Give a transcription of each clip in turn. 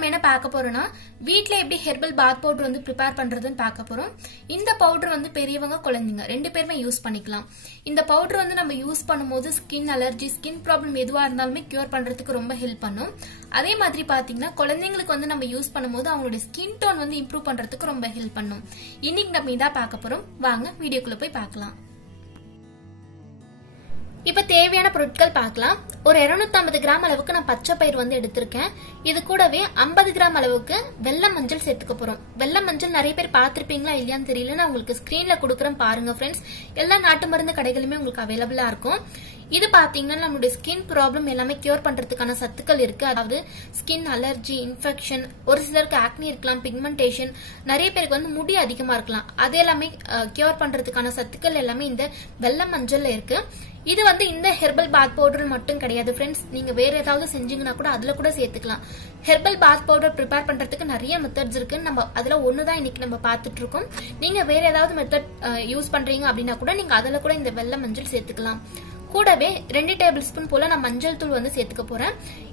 நம்ம என்ன பார்க்க போறோம்னா வீட்ல எப்படி ஹெர்பல் பாத் பவுடர் வந்து ப்ரிப்பேர் பண்றதுன்னு பார்க்க போறோம். இந்த பவுடர் வந்து பெரியவங்க குழந்தைங்க ரெண்டு பேருமே யூஸ் பண்ணிக்கலாம். இந்த பவுடர் வந்து நம்ம யூஸ் பண்ணும்போது ஸ்கின் அலர்ஜி, ஸ்கின் ப்ராப்ளம் எதுவா இருந்தாலுமே கியூர் பண்றதுக்கு ரொம்ப ஹெல்ப் பண்ணும். அதே மாதிரி பாத்தீங்கன்னா குழந்தைங்களுக்கு வந்து நம்ம யூஸ் பண்ணும்போது அவங்களுடைய ஸ்கின் டோன் வந்து இம்ப்ரூவ் பண்றதுக்கு ரொம்ப ஹெல்ப் பண்ணும். இன்னைக்கு நம்ம இதான் பார்க்க போறோம். வாங்க வீடியோக்குள்ள போய் பார்க்கலாம். இப்ப தேவையான பொருட்கள் பார்க்கலாம். ஒரு 250 கிராம் அளவுக்கு நான் பச்சை பயிர் வந்து எடுத்திருக்கேன். இது கூடவே 50 கிராம் அளவுக்கு வெள்ளை மஞ்சள் சேர்த்துக்க போறோம். வெள்ளை மஞ்சள் நிறைய பேர் பார்த்திருப்பீங்களா இல்லையான்னு தெரியல. நான் உங்களுக்கு ஸ்கிரீன்ல கொடுக்குறேன் பாருங்க ஃப்ரெண்ட்ஸ். எல்லா நாட்டு மருந்து கடைகளுமே உங்களுக்கு அவைலபிளா இருக்கும். இது பாத்தீங்கன்னா நம்மளுடைய ஸ்கின் ப்ராப்ளம் எல்லாமே கியூர் பண்றதுக்கான சத்துக்கள் இருக்கு. அதாவது ஸ்கின் அலர்ஜி, இன்ஃபெக்ஷன், ஒரு சிலருக்கு ஆக்னி இருக்கலாம், பிக்மெண்டேஷன், நிறைய பேருக்கு வந்து முடி அதிகமா இருக்கலாம். அது எல்லாமே கியூர் பண்றதுக்கான சத்துக்கள் எல்லாமே இந்த வெள்ளை மஞ்சள்ல இருக்கு. இது வந்து இந்த ஹெர்பல் பாத் பவுடர் மட்டும் கிடையாது ஃப்ரெண்ட்ஸ். நீங்க வேற ஏதாவது செஞ்சீங்கன்னா கூட அதுல கூட சேர்த்துக்கலாம். ஹெர்பல் பாத் பவுடர் ப்ரிப்பேர் பண்றதுக்கு நிறைய மெத்தட்ஸ் இருக்கு. நம்ம அதுல ஒண்ணுதான் இன்னைக்கு நம்ம பார்த்துட்டு இருக்கோம். நீங்க வேற ஏதாவது மெத்தட் யூஸ் பண்றீங்க அப்படின்னா கூட நீங்க அதுல கூட இந்த வெள்ளை மஞ்சள் சேர்த்துக்கலாம். கூடவே 2 டேபிள் ஸ்பூன் போல நான் மஞ்சள் தூள் வந்து சேர்த்துக்க போறேன்.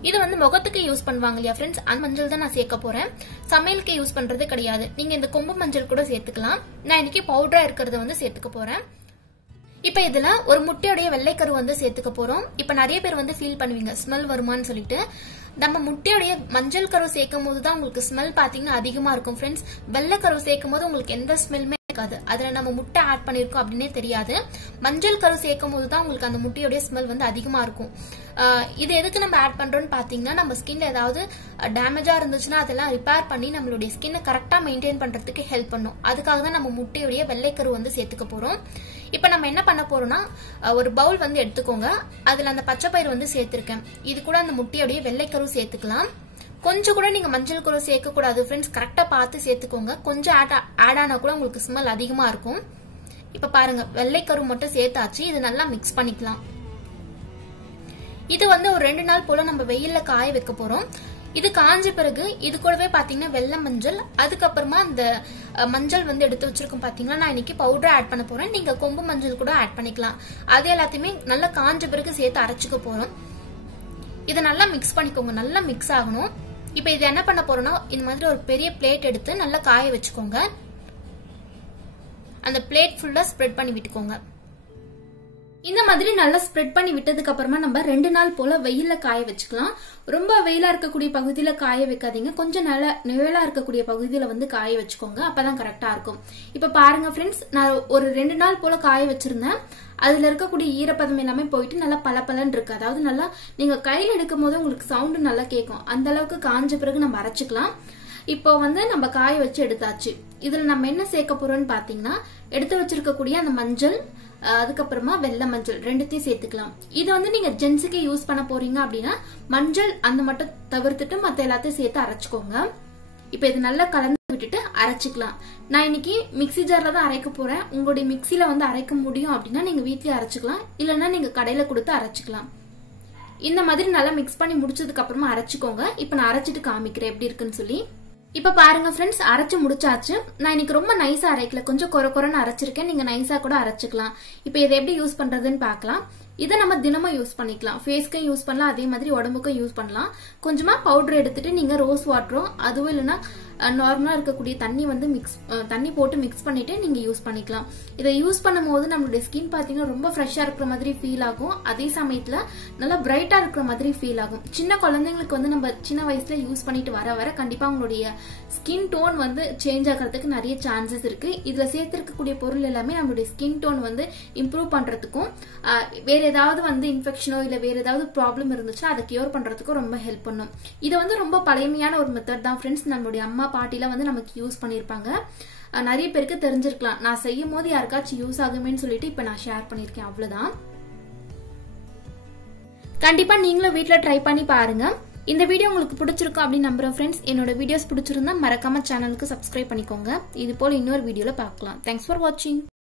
இது வந்து முகத்துக்கு யூஸ் பண்ணுவாங்க இல்லையா ஃப்ரெண்ட்ஸ், அந்த மஞ்சள் தான் நான் சேர்க்க போறேன். சமையலுக்கு யூஸ் பண்றது கிடையாது. நீங்க இந்த கொம்பு மஞ்சள் கூட சேர்த்துக்கலாம். நான் இன்னைக்கு பவுடரா இருக்கிறத வந்து சேர்த்துக்க போறேன். இப்ப இதுல ஒரு முட்டையுடைய வெள்ளைக்கரு வந்து சேர்த்துக்க போறோம். இப்ப நிறைய பேர் வந்து ஃபீல் பண்ணுவீங்க ஸ்மெல் வருமான்னு சொல்லிட்டு. நம்ம முட்டையுடைய மஞ்சள் கரு சேர்க்கும் போதுதான் உங்களுக்கு ஸ்மெல் பாத்தீங்கன்னா அதிகமா இருக்கும் ஃப்ரெண்ட்ஸ். வெள்ளைக்கரு சேர்க்கும் போது உங்களுக்கு எந்த ஸ்மெல்லுமே இருக்காது. அதுல நம்ம முட்டை ஆட் பண்ணிருக்கோம் அப்படின்னே தெரியாது. மஞ்சள் கரு சேர்க்கும் போதுதான் உங்களுக்கு அந்த முட்டையுடைய ஸ்மெல் வந்து அதிகமா இருக்கும். இது எதுக்கு நம்ம ஆட் பண்றோம்னு பாத்தீங்கன்னா நம்ம ஸ்கின்ல ஏதாவது டேமேஜா இருந்துச்சுன்னா அதெல்லாம் ரிப்பேர் பண்ணி நம்மளுடைய ஸ்கின்னை கரெக்டா மெயின்டைன் பண்றதுக்கு ஹெல்ப் பண்ணும். அதுக்காக தான் நம்ம முட்டையுடைய வெள்ளைக்கரு வந்து சேர்த்துக்க போறோம். இப்ப நம்ம என்ன பண்ண போறோம்னா ஒரு பவுல் வந்து எடுத்துக்கோங்க. அதுல அந்த பச்சை பயிர் வந்து சேர்த்திருக்கேன். இது கூட அந்த முட்டையுடைய வெள்ளைக்கரு சேர்த்துக்கலாம். கொஞ்சம் கூட நீங்க மஞ்சள் கரு சேர்க்க கூடாது ஃப்ரெண்ட்ஸ். கரெக்டா பார்த்து சேர்த்துக்கோங்க. கொஞ்சம் ஆட் ஆனா கூட உங்களுக்கு ஸ்மெல் அதிகமா இருக்கும். இப்ப பாருங்க வெள்ளைக்கரு மட்டும் சேர்த்தாச்சு. இது நல்லா மிக்ஸ் பண்ணிக்கலாம். இது வந்து ஒரு 2 நாள் போல நம்ம வெயில்ல காய வைக்க போறோம். இது காஞ்ச பிறகு இது கூடவே பாத்தீங்கன்னா வெள்ளை மஞ்சள், அதுக்கப்புறமா அந்த மஞ்சள் வந்து எடுத்து வச்சிருக்கோம் பாத்தீங்கன்னா, நான் இன்னைக்கு பவுடர் ஆட் பண்ண போறேன். நீங்க கொம்பு மஞ்சள் கூட ஆட் பண்ணிக்கலாம். அது எல்லாத்தையுமே நல்லா காஞ்ச பிறகு சேர்த்து அரைச்சுக்க போறோம். இதை நல்லா மிக்ஸ் பண்ணிக்கோங்க. நல்லா மிக்ஸ் ஆகணும். இப்ப இது என்ன பண்ண போறோம்னா இந்த மாதிரி ஒரு பெரிய பிளேட் எடுத்து நல்லா காய வச்சுக்கோங்க. அந்த பிளேட் ஃபுல்லா ஸ்ப்ரெட் பண்ணி விட்டுக்கோங்க. இந்த மாதிரி நல்லா ஸ்ப்ரெட் பண்ணி விட்டதுக்கு அப்புறமா நம்ம 2 நாள் போல வெயில்ல காய வச்சுக்கலாம். ரொம்ப வெயிலா இருக்கக்கூடிய பகுதியில காய வைக்காதீங்க. கொஞ்சம் நல்ல நிழலா இருக்கக்கூடிய பகுதியில வந்து காய வச்சுக்கோங்க. அப்பதான் கரெக்டா இருக்கும். இப்ப பாருங்க ஃப்ரெண்ட்ஸ், நான் ஒரு 2 நாள் போல காய வச்சிருந்தேன். அதுல இருக்கக்கூடிய ஈரப்பதம் எல்லாமே போயிட்டு நல்லா பலப்பலன்னு இருக்கு. அதாவது நல்லா நீங்க கையில எடுக்கும் போது உங்களுக்கு சவுண்டு நல்லா கேட்கும். அந்த அளவுக்கு காஞ்ச பிறகு நம்ம அரைச்சுக்கலாம். இப்போ வந்து நம்ம காய வச்சு எடுத்தாச்சு. இதுல நம்ம என்ன சேர்க்க போறோம்னு பாத்தீங்கன்னா எடுத்து வச்சிருக்கக்கூடிய அந்த மஞ்சள், அதுக்கப்புறமா வெள்ளை மஞ்சள் ரெண்டுத்தையும் சேர்த்துக்கலாம். இது வந்து நீங்க ஜென்ஸுக்கு யூஸ் பண்ண போறீங்க அப்படின்னா மஞ்சள் அந்த மட்டும் தவிர்த்துட்டு மத்த எல்லாத்தையும் சேர்த்து அரைச்சுக்கோங்க. இப்ப இது நல்லா கலந்து விட்டுட்டு அரைச்சுக்கலாம். நான் இன்னைக்கு மிக்ஸி ஜார்ல தான் அரைக்க போறேன். உங்களுடைய மிக்ஸில வந்து அரைக்க முடியும் அப்படின்னா நீங்க வீட்லயே அரைச்சுக்கலாம். இல்லைன்னா நீங்க கடையில கொடுத்து அரைச்சுக்கலாம். இந்த மாதிரி நல்லா மிக்ஸ் பண்ணி முடிச்சதுக்கு அப்புறமா அரைச்சுக்கோங்க. இப்ப நான் அரைச்சிட்டு காமிக்கிறேன் எப்படி இருக்குன்னு சொல்லி. இப்ப பாருங்க ஃப்ரெண்ட்ஸ், அரைச்சு முடிச்சாச்சு. நான் இன்னைக்கு ரொம்ப நைஸா அரைக்கல, கொஞ்சம் கொரன்னு அரைச்சிருக்கேன். நீங்க நைஸா கூட அரைச்சுக்கலாம். இப்ப இதை எப்படி யூஸ் பண்றதுன்னு பாக்கலாம். இதை நம்ம தினமும் யூஸ் பண்ணிக்கலாம். ஃபேஸ்க்கும் யூஸ் பண்ணலாம், அதே மாதிரி உடம்புக்கும் யூஸ் பண்ணலாம். கொஞ்சமா பவுடர் எடுத்துட்டு நீங்க ரோஸ் வாட்டரோ அதுவும் இல்லைன்னா நார்மலா இருக்கக்கூடிய தண்ணி போட்டு மிக்ஸ் பண்ணிட்டு நீங்க யூஸ் பண்ணிக்கலாம். இதை யூஸ் பண்ணும் போது நம்மளுடைய ஸ்கின் பாத்தீங்கன்னா ரொம்ப ஃப்ரெஷ்ஷா இருக்கிற மாதிரி ஃபீல் ஆகும். அதே சமயத்துல நல்லா பிரைட்டா இருக்கிற மாதிரி ஃபீல் ஆகும். சின்ன குழந்தைங்களுக்கு வந்து நம்ம சின்ன வயசுல யூஸ் பண்ணிட்டு வர கண்டிப்பா உங்களுடைய ஸ்கின் டோன் வந்து சேஞ்ச் ஆகிறதுக்கு நிறைய சான்சஸ் இருக்கு. இதுல சேர்த்திருக்கக்கூடிய பொருள் எல்லாமே நம்மளுடைய ஸ்கின் டோன் வந்து இம்ப்ரூவ் பண்றதுக்கும் வேற ஏதாவது வந்து இன்ஃபெக்ஷனோ இல்ல வேற ஏதாவது ப்ராப்ளம் இருந்துச்சுன்னா அதை கியூர் பண்றதுக்கும் ரொம்ப ஹெல்ப் பண்ணும். இது வந்து ரொம்ப பழமையான ஒரு மெத்தட் தான் ஃப்ரெண்ட்ஸ். நம்மளுடைய அம்மா பாட்டில வந்து நமக்கு யூஸ் பண்ணிருப்பாங்க. நிறைய பேருக்கு தெரிஞ்சிருக்கலாம். நான் செய்யும் போது யாருக்காச்சும் யூஸ் ஆகுமேன்னு சொல்லிட்டு இப்ப நான் ஷேர் பண்ணிருக்கேன். அவ்வளவுதான். கண்டிப்பா நீங்களும் வீட்ல ட்ரை பண்ணி பாருங்க. இந்த வீடியோ உங்களுக்கு பிடிச்சிருக்கும் அப்படின்னு நம்புறேன் ஃப்ரெண்ட்ஸ். என்னோட வீடியோஸ் பிடிச்சிருந்தா மறக்காம சேனலுக்கு சப்ஸ்கிரைப் பண்ணிக்கோங்க. இது போல இன்னொரு வீடியோல பார்க்கலாம். தேங்க்ஸ் ஃபார் வாட்சிங்.